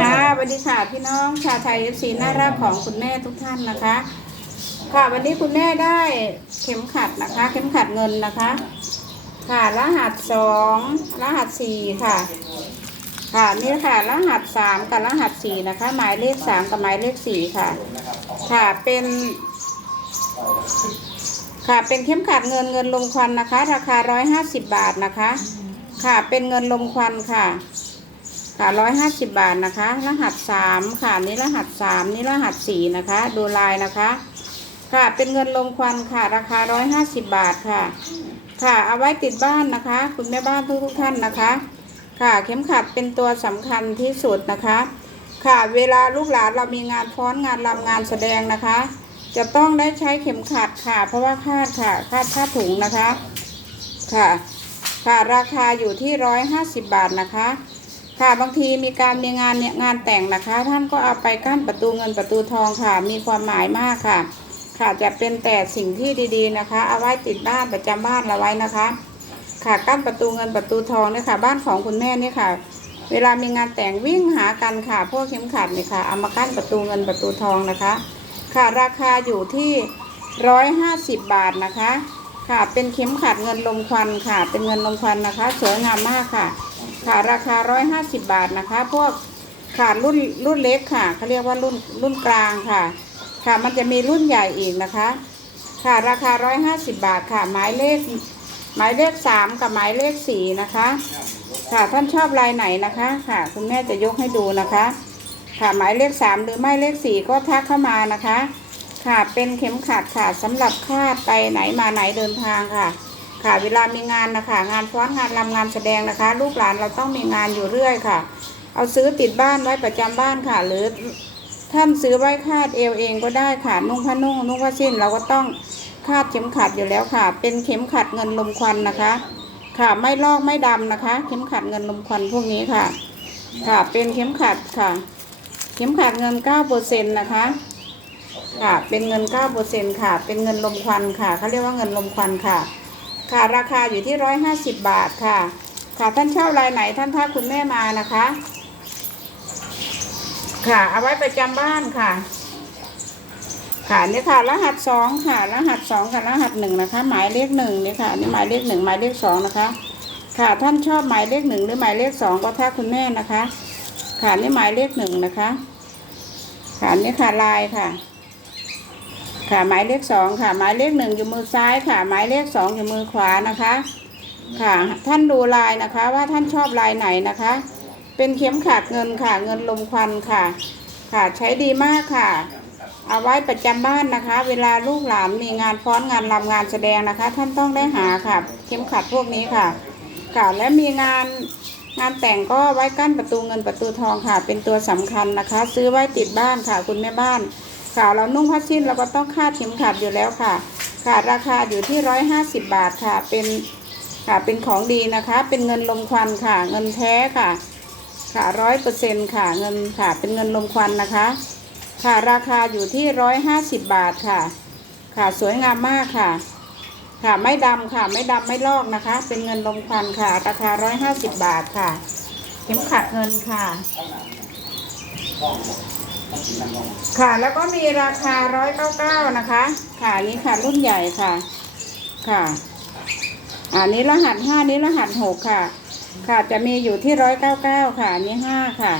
ค่ะสวัสดีค่ะพี่น้องชาวไทยเอฟซีน่ารักของคุณแม่ทุกท่านนะคะ ค่ะวันนี้คุณแม่ได้เข็มขัดนะคะ เข็มขัดเงินนะคะ ค่ะรหัสสองรหัสสี่ค่ะ ค่ะนี่ค่ะรหัสสามกับรหัสสี่นะคะ หมายเลขสามกับหมายเลขสี่ค่ะ ค่ะเป็นค่ะเป็นเข็มขัดเงินเงินลมควันนะคะ ราคาร้อยห้าสิบบาทนะคะ ค่ะเป็นเงินลมควันค่ะ ค่ะร้อยห้าสิบบาทนะคะ รหัสสามค่ะนี่รหัสสามนี่รหัสสี่นะคะ ดูลายนะคะ ค่ะเป็นเงินลมควันค่ะ ราคาร้อยห้าสิบบาทค่ะ ค่ะเอาไว้ติดบ้านนะคะ คุณแม่บ้านทุกทุกท่านนะคะ ค่ะเข็มขัดเป็นตัวสำคัญที่สุดนะคะ ค่ะเวลาลูกหลานเรามีงานฟ้อนงานรำงานแสดงนะคะ จะต้องได้ใช้เข็มขัดค่ะ เพราะว่าคาดค่ะคาดผ้าถุงนะคะ ค่ะ ค่ะราคาอยู่ที่ร้อยห้าสิบบาทนะคะ ค่ะบางทีมีการมีงานเนี่ยงานแต่งนะคะ ท่านก็เอาไปกั้นประตูเงินประตูทองค่ะ มีความหมายมากค่ะ ค่ะจะเป็นแต่สิ่งที่ดีๆนะคะ เอาไว้ติดบ้านประจำบ้านเราไว้นะคะ ค่ะกั้นประตูเงินประตูทองเนี่ยค่ะ บ้านของคุณแม่เนี่ยค่ะ เวลามีงานแต่งวิ่งหากันค่ะ พวกเข็มขัดเนี่ยค่ะเอามากั้นประตูเงินประตูทองนะคะ ค่ะราคาอยู่ที่ร้อยห้าสิบบาทนะคะ ค่ะเป็นเข็มขัดเงินลมควันค่ะ เป็นเงินลมควันนะคะ สวยงามมากค่ะ ค่ะราคาร้อยห้าสิบบาทนะคะ พวกค่ะรุ่นรุ่นเล็กค่ะเขาเรียกว่ารุ่นรุ่นกลางค่ะ ค่ะมันจะมีรุ่นใหญ่อีกนะคะ ค่ะราคาร้อยห้าสิบบาทค่ะ หมายเลข หมายเลขสามกับหมายเลขสี่นะคะ ค่ะท่านชอบลายไหนนะคะ ค่ะ คุณแม่จะยกให้ดูนะคะ ค่ะหมายเลขสามหรือหมายเลขสี่ก็ทักเข้ามานะคะ ค่ะเป็นเข็มขัดค่ะสำหรับคาดไปไหนมาไหนเดินทางค่ะ ค่ะ เวลามีงานนะคะ งานฟ้อนงานรำงานแสดงนะคะ ลูกหลานเราต้องมีงานอยู่เรื่อยค่ะ เอาซื้อติดบ้านไว้ประจำบ้านค่ะ หรือท่านซื้อไว้คาดเอวเองก็ได้ค่ะนุ่งผ้านุ่งนุ่งผ้าสิ้นเราก็ต้องคาดเข็มขัดอยู่แล้วค่ะ เป็นเข็มขัดเงินลมควันนะคะ ค่ะไม่ลอกไม่ดำนะคะ เข็มขัดเงินลมควันพวกนี้ค่ะ ค่ะเป็นเข็มขัดค่ะ เข็มขัดเงินเก้าเปอร์เซ็นต์นะคะค่ะ เป็นเงินเก้าเปอร์เซ็นค่ะ เป็นเงินลมควันค่ะเขาเรียกว่าเงินลมควันค่ะ ค่ะราคาอยู่ที่ร้อยห้าสิบบาทค่ะ ค่ะท่านเช่ารายไหนท่านถ้าคุณแม่มานะคะ ค่ะ เอาไว้ประจำบ้านค่ะ ค่ะนี่ค่ะ รหัสสองค่ะ รหัสสองกับรหัสหนึ่งนะคะ หมายเลขหนึ่งนี่ค่ะนี่หมายเลขหนึ่งหมายเลขสองนะคะ ค่ะท่านชอบหมายเลขหนึ่งหรือหมายเลขสองก็ถ้าคุณแม่นะคะ ค่ะนี่หมายเลขหนึ่งนะคะ ค่ะนี่ค่ะลายค่ะ ค่ะหมายเลขสองค่ะหมายเลขหนึ่งอยู่มือซ้ายค่ะ หมายเลขสองอยู่มือขวานะคะ ค่ะ ท่านดูลายนะคะว่าท่านชอบลายไหนนะคะ เป็นเข็มขัดเงินค่ะ เงินลมควันค่ะ ค่ะใช้ดีมากค่ะ เอาไว้ประจำบ้านนะคะ เวลาลูกหลานมีงานฟ้อนงานรำงานแสดงนะคะ ท่านต้องได้หาค่ะ เข็มขัดพวกนี้ค่ะ ค่ะและมีงานงานแต่งก็ไว้กั้นประตูเงินประตูทองค่ะ เป็นตัวสำคัญนะคะ ซื้อไว้ติดบ้านค่ะคุณแม่บ้าน ค่ะเรานุ่งผ้าสิ้นเราก็ต้องคาดเข็มขัดอยู่แล้วค่ะ ค่ะราคาอยู่ที่ร้อยห้าสิบบาทค่ะ เป็นค่ะเป็นของดีนะคะ เป็นเงินลมควันค่ะ เงินแท้ค่ะ ค่ะร้อยเปอร์เซ็นค่ะ เงินค่ะ เป็นเงินลมควันนะคะ ค่ะราคาอยู่ที่ร้อยห้าสิบบาทค่ะ ค่ะสวยงามมากค่ะ ค่ะไม่ดำค่ะ ไม่ดำไม่ลอกนะคะ เป็นเงินลมควันค่ะ ราคาร้อยห้าสิบบาทค่ะ เข็มขัดเงินค่ะ ค่ะแล้วก็มีราคาร้อยเก้าเก้านะคะ ค่ะนี้ค่ะรุ่นใหญ่ค่ะ ค่ะอันนี้รหัสห้านี้รหัสหกค่ะ ค่ะจะมีอยู่ที่ร้อยเก้าเก้าค่ะนี้ห้าค่ะ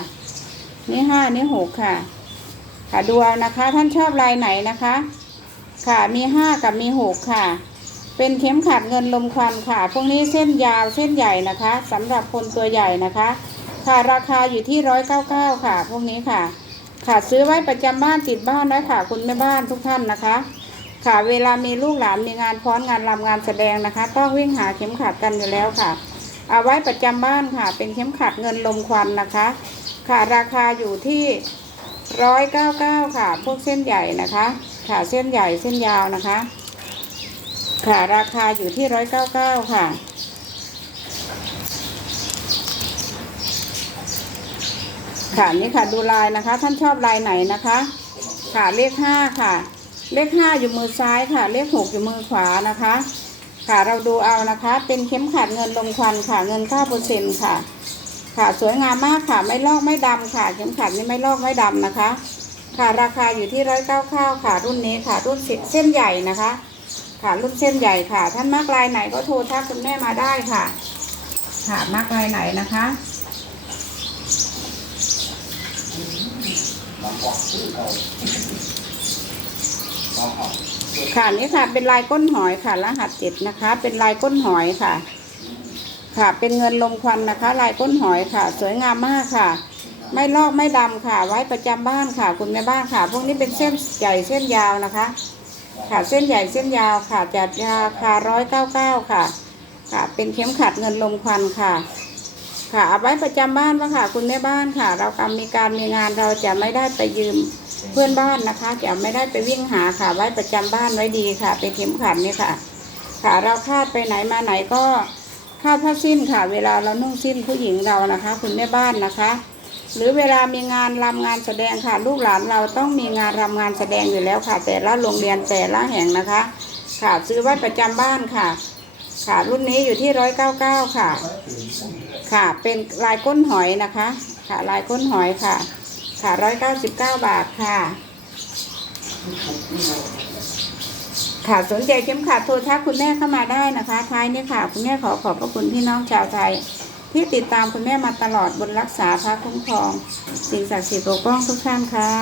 นี่ห้านี่หกค่ะ ค่ะดูเอานะคะ ท่านชอบลายไหนนะคะ ค่ะมีห้ากับมีหกค่ะ เป็นเข็มขัดเงินลมควันค่ะ พวกนี้เส้นยาวเส้นใหญ่นะคะสำหรับคนตัวใหญ่นะคะ ค่ะราคาอยู่ที่ร้อยเก้าเก้าค่ะ พวกนี้ค่ะ ค่ะซื้อไว้ประจำบ้านติดบ้านไว้ค่ะคุณแม่บ้านทุกท่านนะคะ ค่ะเวลามีลูกหลานมีงานฟ้อนงานรำงานแสดงนะคะ ต้องวิ่งหาเข็มขัดกันอยู่แล้วค่ะ เอาไว้ประจำบ้านค่ะ เป็นเข็มขัดเงินลมควันนะคะ ค่ะราคาอยู่ที่ร้อยเก้าเก้าค่ะ พวกเส้นใหญ่นะคะ ค่ะเส้นใหญ่เส้นยาวนะคะ ค่ะราคาอยู่ที่ร้อยเก้าเก้าค่ะ ค่ะนี่ค่ะดูลายนะคะ ท่านชอบลายไหนนะคะ ค่ะเลขห้าค่ะ เลขห้าอยู่มือซ้ายค่ะ เลขหกอยู่มือขวานะคะ ค่ะเราดูเอานะคะ เป็นเข็มขัดเงินลมควันค่ะเงินเก้าเปอร์เซ็นค่ะ ค่ะสวยงามมากค่ะ ไม่ลอกไม่ดำค่ะ เข็มขัดนี่ไม่ลอกไม่ดำนะคะ ค่ะราคาอยู่ที่ร้อยเก้าข้าวค่ะ รุ่นนี้ค่ะ รุ่นเส้นใหญ่นะคะ ค่ะรุ่นเส้นใหญ่ค่ะ ท่านมากลายไหนก็โทรทักคุณแม่มาได้ค่ะ ค่ะมากลายไหนนะคะ ค่ะนี่ค่ะ เป็นลายก้นหอยค่ะ รหัสเจ็ดนะคะ เป็นลายก้นหอยค่ะ ค่ะ เป็นเงินลมควันนะคะ ลายก้นหอยค่ะ สวยงามมากค่ะ ไม่ลอกไม่ดำค่ะ ไว้ประจำบ้านค่ะ คุณแม่บ้านค่ะ พวกนี้เป็นเส้นใหญ่เส้นยาวนะคะ ค่ะเส้นใหญ่เส้นยาวค่ะจัดราคาร้อยเก้าเก้าค่ะ ค่ะ เป็นเข็มขัดเงินลมควันค่ะ ค่ะเอาไว้ประจำบ้านว่าค่ะ คุณแม่บ้านค่ะ เรากำมีการมีงานเราจะไม่ได้ไปยืมเพื่อนบ้านนะคะ จะไม่ได้ไปวิ่งหาค่ะ ไว้ประจำบ้านไว้ดีค่ะ เป็นเข็มขัดนี่ค่ะ ค่ะ เราคาดไปไหนมาไหนก็คาดผ้าสิ้นค่ะ เวลาเรานุ่งสิ้นผู้หญิงเรานะคะ คุณแม่บ้านนะคะ หรือเวลามีงานรำงานแสดงค่ะ ลูกหลานเราต้องมีงานรำงานแสดงอยู่แล้วค่ะ แต่ละโรงเรียนแต่ละแห่งนะคะ ค่ะซื้อไว้ประจำบ้านค่ะ ค่ะ รุ่นนี้อยู่ที่ร้อยเก้าเก้าค่ะ ค่ะ เป็นลายก้นหอยนะคะ ค่ะ ลายก้นหอยค่ะ ค่ะร้อยเก้าสิบเก้าบาทค่ะ ค่ะสนใจเข็มขัดโทรทักคุณแม่เข้ามาได้นะคะ ท้ายนี้ค่ะ คุณแม่ขอขอบพระคุณพี่น้องชาวไทย ที่ติดตามคุณแม่มาตลอดบนรักษาพระคุ้มครอง สิ่งศักดิ์สิทธิ์ปกป้องทุกท่านค่ะ